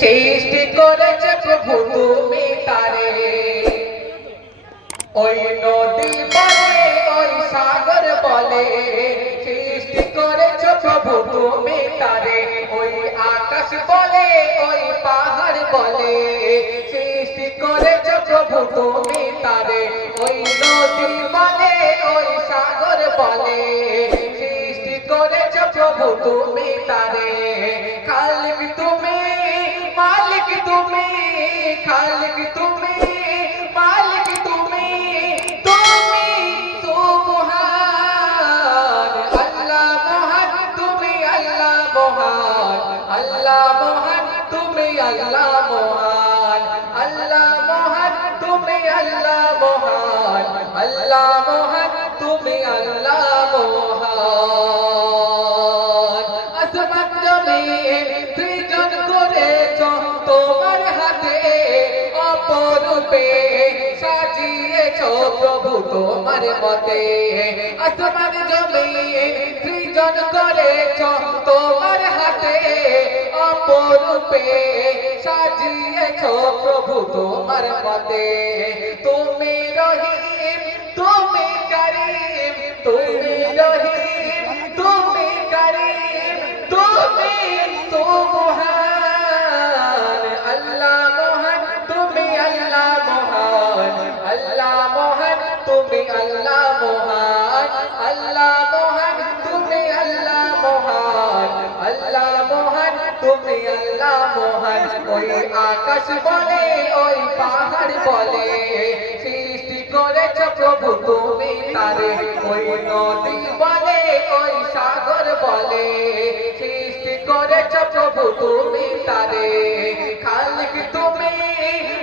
সৃষ্টি করেছে প্রভু তুমি তারে, ওই নদী বলে ওই সাগর বলে। সৃষ্টি করেছে প্রভু তুমি তারে, ওই আকাশ বলে ওই পাহাড় বলে। সৃষ্টি করেছে প্রভু তুমি তারে, ওই নদী বলে ওই সাগর বলে। সৃষ্টি করেছে প্রভু তুমি তারে, খালিক তুমি, মালিক তুমি, খালিক তুমি, মালিক তুমি, তুমি সুবহান। আল্লাহ মহান তুমি, আল্লাহ মহান, আল্লাহ মহান তুমি, আল্লাহ মহান, আল্লাহ মহান তুমি, আল্লাহ মহান, আল্লাহ মহান তুমি, আল্লাহ মহান। আসমান জমিন সৃজন করেছ তোমার হাতে, অপরূপে সাজিয়েছ প্রভু তোমার মতে। আসমান জমিন সৃজন করেছ তোমার হাতে, অপরূপে সাজিয়েছ প্রভু তোমার মতে। তুমি রহিম, তুমি করিম, তুমি রহিম, তুমি করিম, তুমি সুবহান। আল্লাহ মহান তুমি, আল্লাহ মহান, আল্লাহ মহান তুমি, আল্লাহ মহান, আল্লাহ মহান তুমি, আল্লাহ মহান, আল্লাহ মহান তুমি, আল্লাহ মহান। ওই আকাশ বলে ওই পাহাড় বলে, সৃষ্টি করেছ প্রভু তুমি তারে, ওই নদী বলে ওই সাগর বলে। সৃষ্টি করেছ প্রভু তুমি তারে, খালিক তুমি,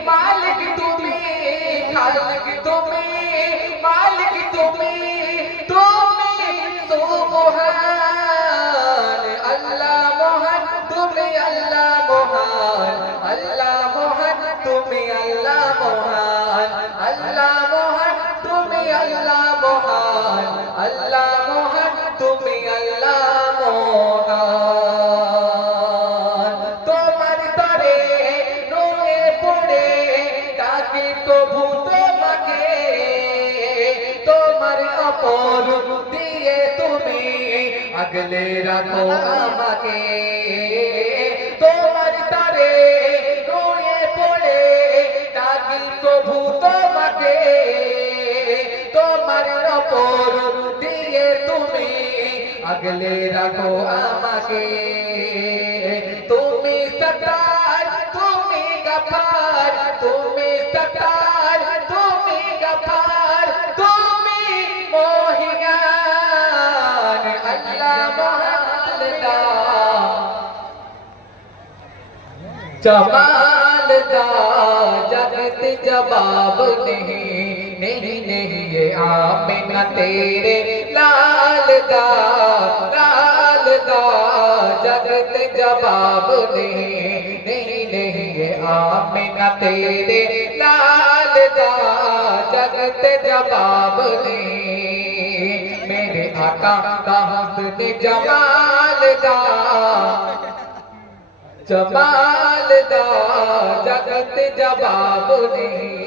মালিক তুমি, খালিক তুমি, মালিক তুমি, তুমি সুবহান। আল্লাহ মহান তুমি, আল্লাহ মহান, আল্লাহ মহান তুমি, আল্লাহ মহান, আল্লাহ মহান তুমি, আল্লাহ মহান, আল্লাহ মহান তুমি, আল্লাহ মহান। তোমার তরে রঙে পড়ে ডাকি প্রভু তোমাকে, তোমার অপরূপ দিয়ে তুমি আগলে রাখো আমাকে। তোমার তরে রঙে পড়ে ডাকি প্রভু তোমাকে, তোমার অপরূপ দিয়ে তুমি আগলে রাখো আমাকে। তুমি সত্তার, তুমি গফার, তুমি সত্তার, তুমি গফার, তুমি মহিয়ান। আল্লাহ মহান দা जमाल दा जगत जवाब नहीं, नहीं नहीं ये आमिना तेरे लाल दा, लाल दा जगत जवाब नहीं, नहीं नहीं ये आमिना तेरे लाल दा जगत जवाब नहीं। मेरे आका का हुस्न जमाल दा, जमाल दा जगत जवाब नहीं।